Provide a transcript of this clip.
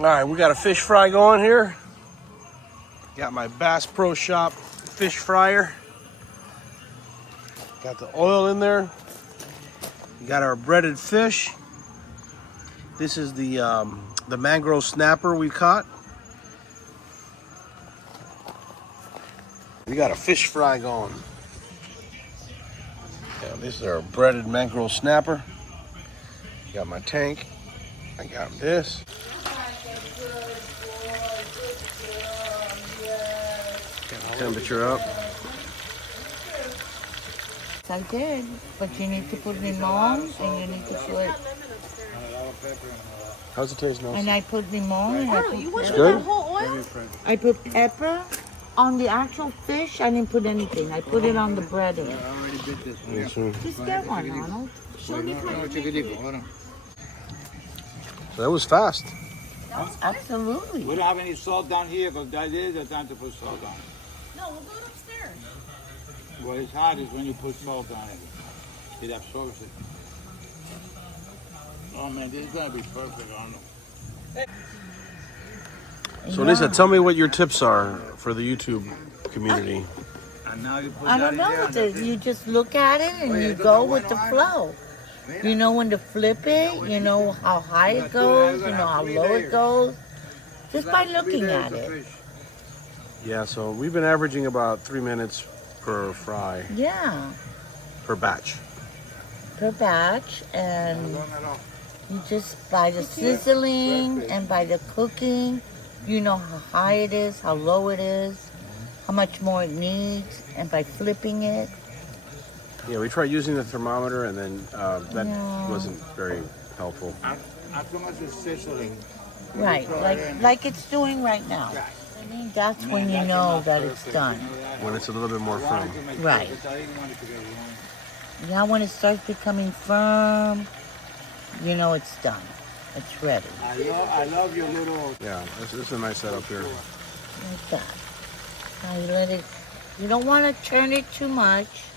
All right, we got a fish fry going here. Got my Bass Pro Shop fish fryer. Got the oil in there. We got our breaded fish. This is the Mangrove Snapper we caught. We got a fish fry going. Yeah, this is our breaded Mangrove Snapper. Got my tank. I got this. Got the temperature up. I did, but you need to put limon and you need to put. How's it taste, Nelson? And I put limon and I put. It's good. I put pepper on the actual fish. I didn't put anything. I put it on the breading. Just get one, Arnold. So that was fast. Absolutely. We don't have any salt down here because that is the time to put salt on. No, we'll go upstairs. What is hot is when you put salt on it. It absorbs it. Oh man, this is gonna be perfect, Arnold. So Lisa, tell me what your tips are for the YouTube community. And now you put I don't know. You just look at it and you go with the flow. You know when to flip it. You know how high it goes. You know how low it goes. Just by looking at it. Yeah, so we've been averaging about 3 minutes per fry. Yeah. Per batch. Per batch, and you just by the sizzling and by the cooking, you know how high it is, how low it is, how much more it needs, and by flipping it. Yeah, we tried using the thermometer, and then that wasn't very helpful. As long as it's sizzling. Right, like it's doing right now. That's when you know that it's done. When it's a little bit more firm. Right. Now when it starts becoming firm, you know it's done. It's ready. I love your little... Yeah, this is a nice setup here. Like that. Now you let it, you don't want to turn it too much.